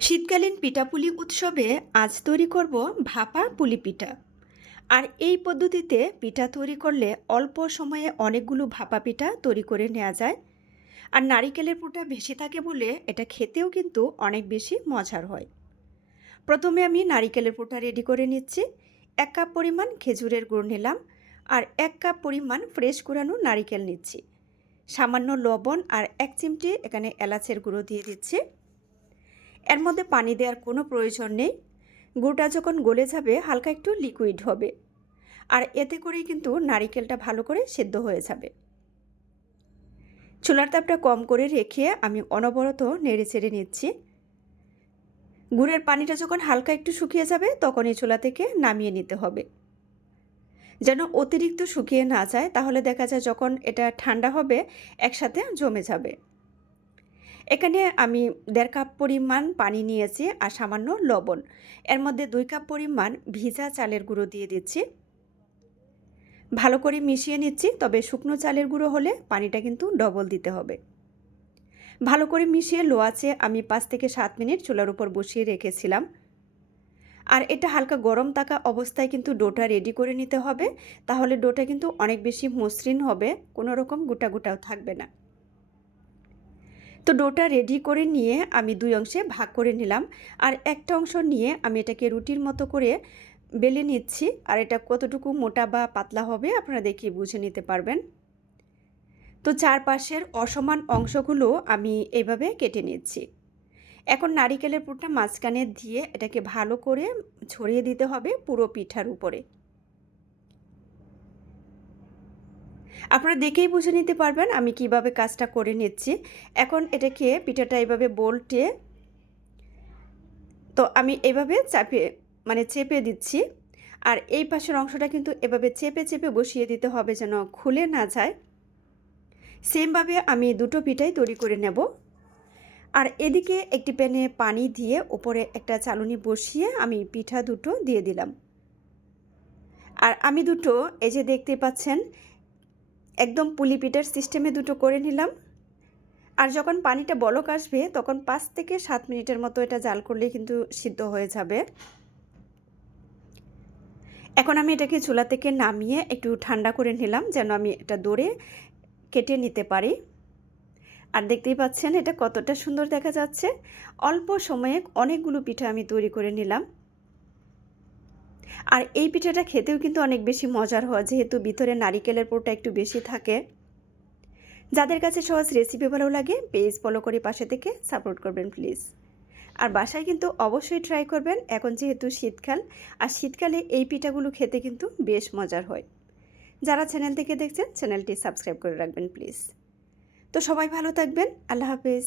শীতকালীন পিঠাপুলি উৎসবে আজ তৈরি করব ভাপা পুলি পিঠা। আর এই পদ্ধতিতে পিঠা তৈরি করলে অল্প সময়ে অনেকগুলো ভাপা পিঠা তৈরি করে নেওয়া যায়। আর নারিকেলের পুটা বেশি থাকে বলে এটা খেতেও কিন্তু অনেক বেশি মজার হয়। প্রথমে আমি নারিকেলের পুটা রেডি করে নিচ্ছি। এক কাপ পরিমাণ খেজুরের গুড় নিলাম আর এক কাপ পরিমাণ ফ্রেশ কুড়ানো নারিকেল নিচ্ছি। সামান্য লবণ আর এক চিমটি এখানে এলাচের গুঁড়ো দিয়ে দিচ্ছি। এর মধ্যে পানি দেওয়ার কোনো প্রয়োজন নেই। গুড়টা যখন গলে যাবে, হালকা একটু লিকুইড হবে। আর এতে করেই কিন্তু নারিকেলটা ভালো করে সেদ্ধ হয়ে যাবে। চুলার তাপটা কম করে রেখে আমি অনবরত নেড়ে চেড়ে নিচ্ছি। গুড়ের পানিটা যখন হালকা একটু শুকিয়ে যাবে, তখন এই চুলা থেকে নামিয়ে নিতে হবে। যেন অতিরিক্ত শুকিয়ে না যায়, তাহলে দেখা যায় যখন এটা ঠান্ডা হবে, একসাথে জমে যাবে। এখানে আমি দেড় কাপ পরিমাণ পানি নিয়েছি আর সামান্য লবণ। এর মধ্যে দুই কাপ পরিমাণ ভিজা চালের গুঁড়ো দিয়ে দিচ্ছি। ভালো করে মিশিয়ে নিচ্ছি, তবে শুকনো চালের গুঁড়ো হলে পানিটা কিন্তু ডবল দিতে হবে। ভালো করে মিশিয়ে লোয়াচে আমি পাঁচ থেকে সাত মিনিট চুলার উপর বসিয়ে রেখেছিলাম। আর এটা হালকা গরম থাকা অবস্থায় কিন্তু ডোটা রেডি করে নিতে হবে, তাহলে ডোটা কিন্তু অনেক বেশি মসৃণ হবে, কোনো রকম গোটা গোটাও থাকবে না। তো ডোটা রেডি করে নিয়ে আমি দুই অংশে ভাগ করে নিলাম। আর একটা অংশ নিয়ে আমি এটাকে রুটির মতো করে বেলে নিচ্ছি। আর এটা কতটুকু মোটা বা পাতলা হবে আপনারা দেখিয়ে বুঝে নিতে পারবেন। তো চারপাশের অসমান অংশগুলো আমি এইভাবে কেটে নিচ্ছি। এখন নারিকেলের পুরটা মাঝখানে দিয়ে এটাকে ভালো করে ছড়িয়ে দিতে হবে পুরো পিঠার উপরে। আপনারা দেখেই বুঝে নিতে পারবেন আমি কীভাবে কাজটা করে নিচ্ছি। এখন এটাকে পিঠাটা এভাবে বোল্টে তো আমি এভাবে চাপিয়ে মানে চেপে দিচ্ছি। আর এই পাশের অংশটা কিন্তু এভাবে চেপে চেপে বসিয়ে দিতে হবে যেন খুলে না যায়। সেমভাবে আমি দুটো পিঠাই তৈরি করে নেব। আর এদিকে একটি প্যানে পানি দিয়ে উপরে একটা চালুনি বসিয়ে আমি পিঠা দুটো দিয়ে দিলাম। আর আমি দুটো, এই যে দেখতে পাচ্ছেন একদম পুলি পিঠার সিস্টেমে দুটো করে নিলাম। আর যখন পানিটা বলক আসবে, তখন পাঁচ থেকে সাত মিনিটের মতো এটা জাল করলে কিন্তু সিদ্ধ হয়ে যাবে। এখন আমি এটাকে চুলা থেকে নামিয়ে একটু ঠান্ডা করে নিলাম, যেন আমি এটা দৌড়ে কেটে নিতে পারি। আর দেখতেই পাচ্ছেন এটা কতটা সুন্দর দেখা যাচ্ছে। অল্প সময়ে অনেকগুলো পিঠা আমি তৈরি করে নিলাম। আর এই পিঠাটা খেতেও কিন্তু অনেক বেশি মজার হয়, যেহেতু ভিতরে নারিকেলের পোরটা একটু বেশি থাকে। যাদের কাছে সহজ রেসিপি ভালো লাগে পেজ ফলো করে পাশে থেকে সাপোর্ট করবেন প্লিজ আর বাসায় কিন্তু অবশ্যই ট্রাই করবেন, এখন যেহেতু শীতকাল, আর শীতকালে এই পিঠাগুলো খেতে কিন্তু বেশ মজার হয়। যারা চ্যানেল থেকে দেখছেন চ্যানেলটি সাবস্ক্রাইব করে রাখবেন প্লিজ তো সবাই ভালো থাকবেন, আল্লাহ হাফেজ।